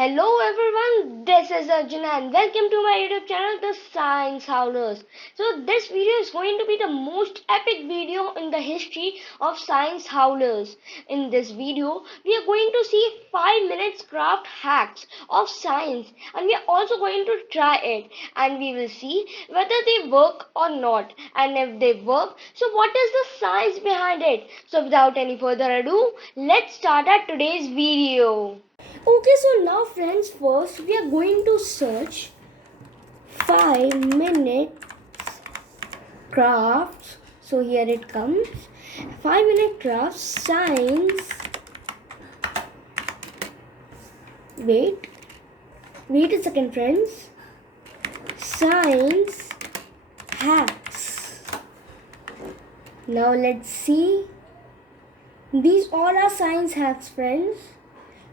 Hello everyone, this is Arjun and welcome to my YouTube channel, The Science Howlers. So this video is going to be the most epic video in the history of Science Howlers. In this video, we are going to see 5 minutes craft hacks of science, and we are also going to try it, and we will see whether they work or not, and if they work, so what is the science behind it. So without any further ado, let's start our today's video. Okay, so now friends, first we are going to search 5 minute crafts. So here it comes, 5 minute crafts science. Wait a second friends. Science hacks. Now let's see. These all are science hacks, friends.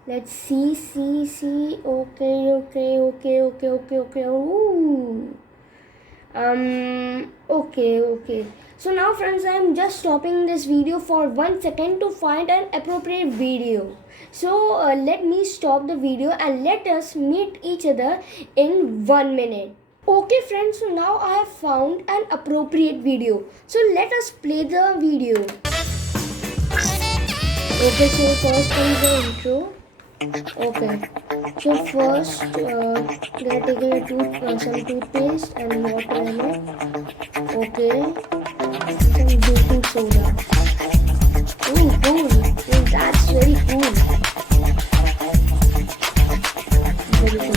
Let's see. Okay. Ooh. Okay. So now friends, I am just stopping this video for 1 second to find an appropriate video. So let me stop the video and let us meet each other in 1 minute. Okay friends, so now I have found an appropriate video. So let us play the video. Okay, so first comes the intro. Okay, so first they are taking some toothpaste and water in it. Okay, some baking soda. Ooh, cool. Oh, that's very cool. Very cool.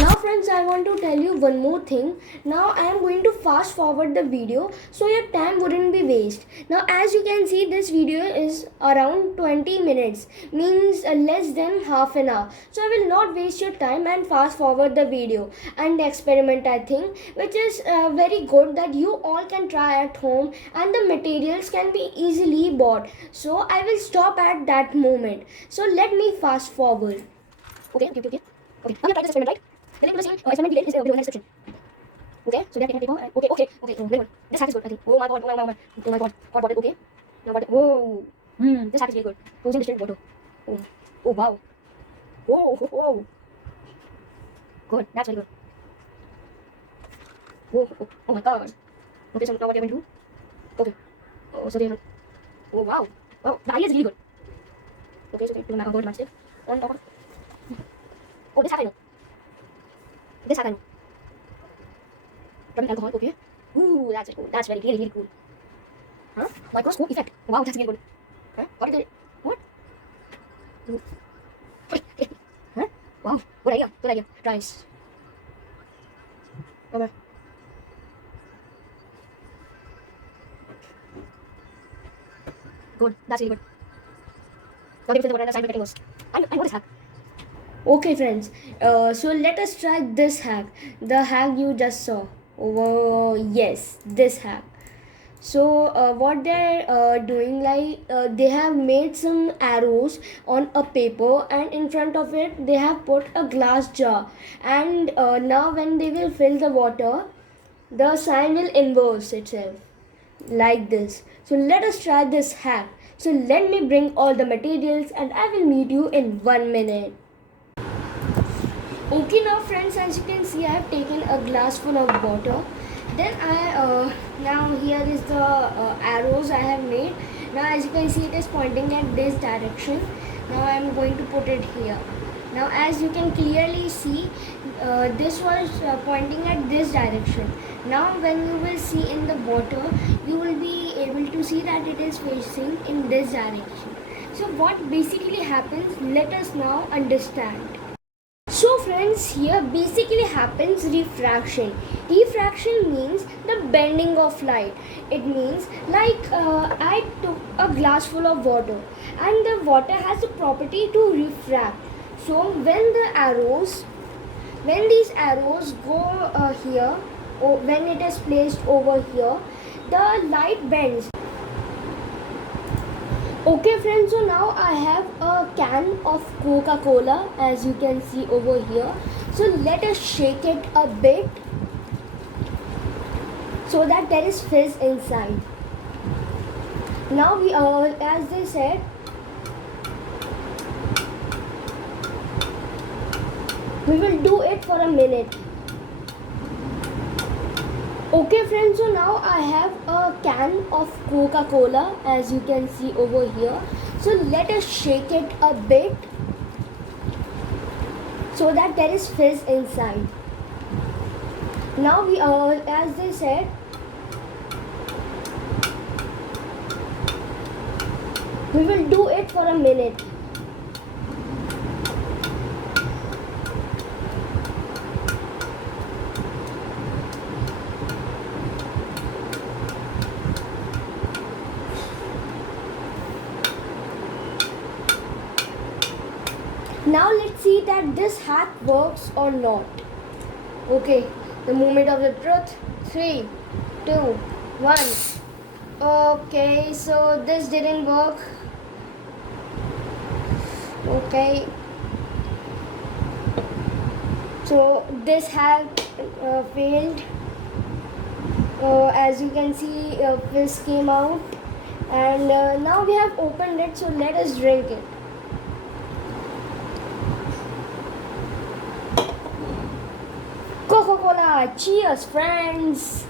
Now friends, I want to tell you one more thing. Now I am going to fast forward the video so your time wouldn't be waste. Now as you can see, this video is around 20 minutes, means less than half an hour. So I will not waste your time and fast forward the video and experiment, I think, which is very good that you all can try at home and the materials can be easily bought. So I will stop at that moment. So let me fast forward. Okay. Now we try this experiment, right? The link to the same experiment we did is below in the description. Okay, so we are taking a paper and okay. Very good. This hack is good, I think. Oh my god. Hot water, okay. Now water. Whoa. This hack is really good. Frozen distilled water. Oh wow. Whoa. Good. That's very good. Oh my god. Okay, so now what are we going to do? Okay. Oh, so they. Oh wow. Oh, the idea is really good. Okay, so we do a gold matchstick on top of. Oh, this hack I know. Rubbing alcohol, okay. Ooh, that's very cool. That's really cool. Huh? Microscope effect. Wow, that's really good. Huh? What is it? What? Huh? Wow, good idea. Try this. Okay. Good. That's really good. Now give it to the water and the side goes. I know this hack. Okay friends, so let us try this hack, the hack you just saw. Oh yes, this hack. So what they're doing, like they have made some arrows on a paper and in front of it they have put a glass jar, and now when they will fill the water, the sign will inverse itself like this. So let us try this hack. So let me bring all the materials and I will meet you in 1 minute. Okay, now friends, as you can see, I have taken a glass full of water. Then now here is the arrows I have made. Now as you can see, it is pointing at this direction. Now I am going to put it here. Now as you can clearly see, this was pointing at this direction. Now when you will see in the water, you will be able to see that it is facing in this direction. So what basically happens, let us now understand. So friends, here basically happens refraction. Refraction means the bending of light. It means like I took a glass full of water and the water has the property to refract. So when these arrows go here, or when it is placed over here, the light bends. Okay friends, so now I have a can of Coca-Cola, as you can see over here. So let us shake it a bit so that there is fizz inside. Now we as they said, We will do it for a minute. Okay friends, so now I have a can of Coca-Cola, as you can see over here. So let us shake it a bit so that there is fizz inside. Now we as they said, we will do it for a minute. Now let's see that this hack works or not. Okay, the moment of the truth. 3, 2, 1. Okay, so this didn't work. Okay, so this hack failed. As you can see, this came out, and now we have opened it, so let us drink it. Coca-Cola, cheers friends!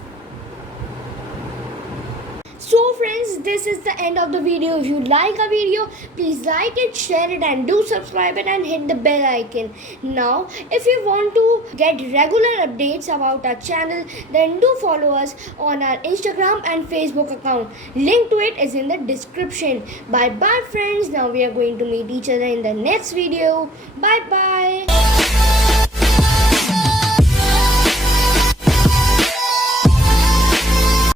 So friends, this is the end of the video. If you like a video, please like it, share it, and do subscribe it and hit the bell icon. Now, if you want to get regular updates about our channel, then do follow us on our Instagram and Facebook account. Link to it is in the description. Bye bye friends. Now we are going to meet each other in the next video. Bye bye.